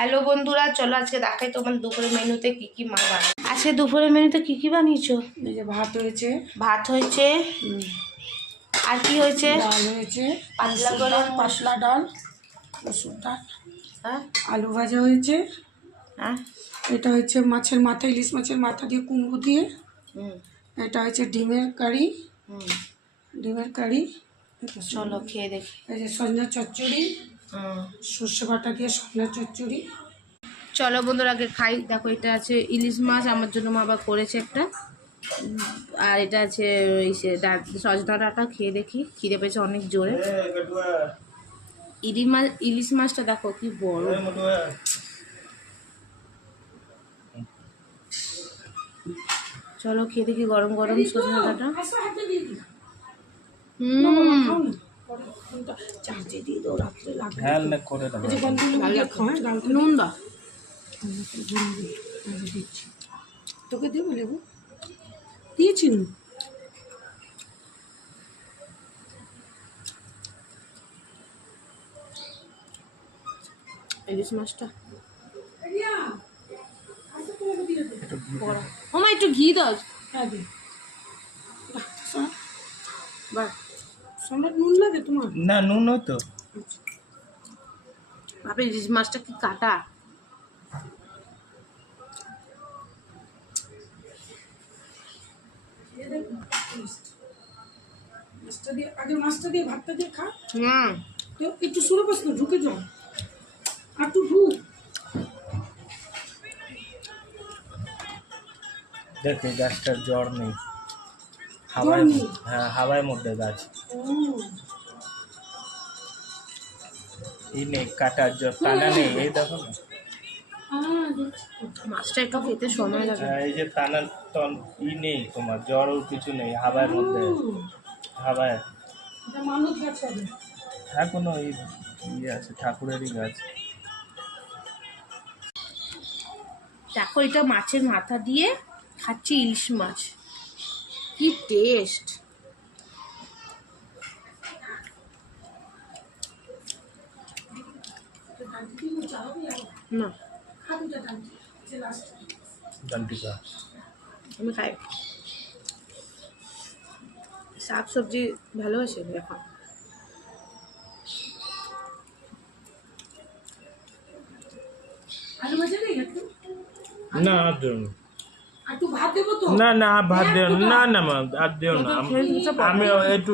Hello বন্ধুরা, চলো আজকে দেখাই তোমার দুপুরের মেনুতে কি কি মা বানায়। আজকে দুপুরের মেনুতে কি কি বানিয়েছো? এই যে ভাত হয়েছে, আর কি হয়েছে? ডাল হয়েছে, পাতলা ডাল, মসুর ডাল, হ্যাঁ, আলু ভাজা হয়েছে। হ্যাঁ, এটা হচ্ছে মাছের মাথা, ইলিশ মাছের মাথা দিয়ে কুমড়ো দিয়ে। এটা হচ্ছে ডিমের কারি। চলো খেয়ে দেখি। এই যে সজনা চচ্চড়ি, সর্ষে বাটা দিয়ে সজনা চচ্চড়ি। চলো বন্ধুরা আগে খাই। দেখো, এটা আছে ইলিশ মাছ, আমার জন্য মা আবার করেছে একটা। আর এটা আছে ওই সজনা ডাঁটা। খেয়ে দেখি, খিদে পেয়েছে অনেক জোরে। ইলিশ মাছটা দেখো কি বড়। চলো খেয়ে দেখি গরম গরম সজনা ডাঁটা। নুন দাও। তোকে দেবো লেবু দিয়েছি নুন। ইলিশ মাছটা ওমা একটু ঘি দাও। বাহ, সম্রাট নুন লাগে তোমার? না, নুন হতো। আপনি ইলিশ মাছটা কি কাটা? মাছটা দিয়ে ভাতটা দিয়ে খা। হুম, একটু সরে পাস না, ঢুকে যাও আর একটু ঢুক। দেখে গাছটার জ্বর নেই, হ্যাঁ হাওয়ার মধ্যে গাছ। এই নেই কাটার জ্বর, টানা নেই। এই দেখো না, মাছটা একটু খেতে সময় লাগে। এই যে টানা টন নেই, তোমার জ্বর কিছু নেই হাওয়ার মধ্যে। হাওয়ায় হ্যাঁ, কোনো ইয়ে আছে, ঠাকুরেরই গাছ। দেখো, এটা মাছের মাথা দিয়ে খাচ্ছি ইলিশ মাছ, কি টেস্ট। না, ডান্টিকা আমি খাই। শাক সবজি ভালোবাসি দেখো। আলু ভাজা নেই একটু? না, আর দিও না। একটু ভাত দেবো তো? না না, ভাত দিও না। না না মা, আর দিও না। আমি একটু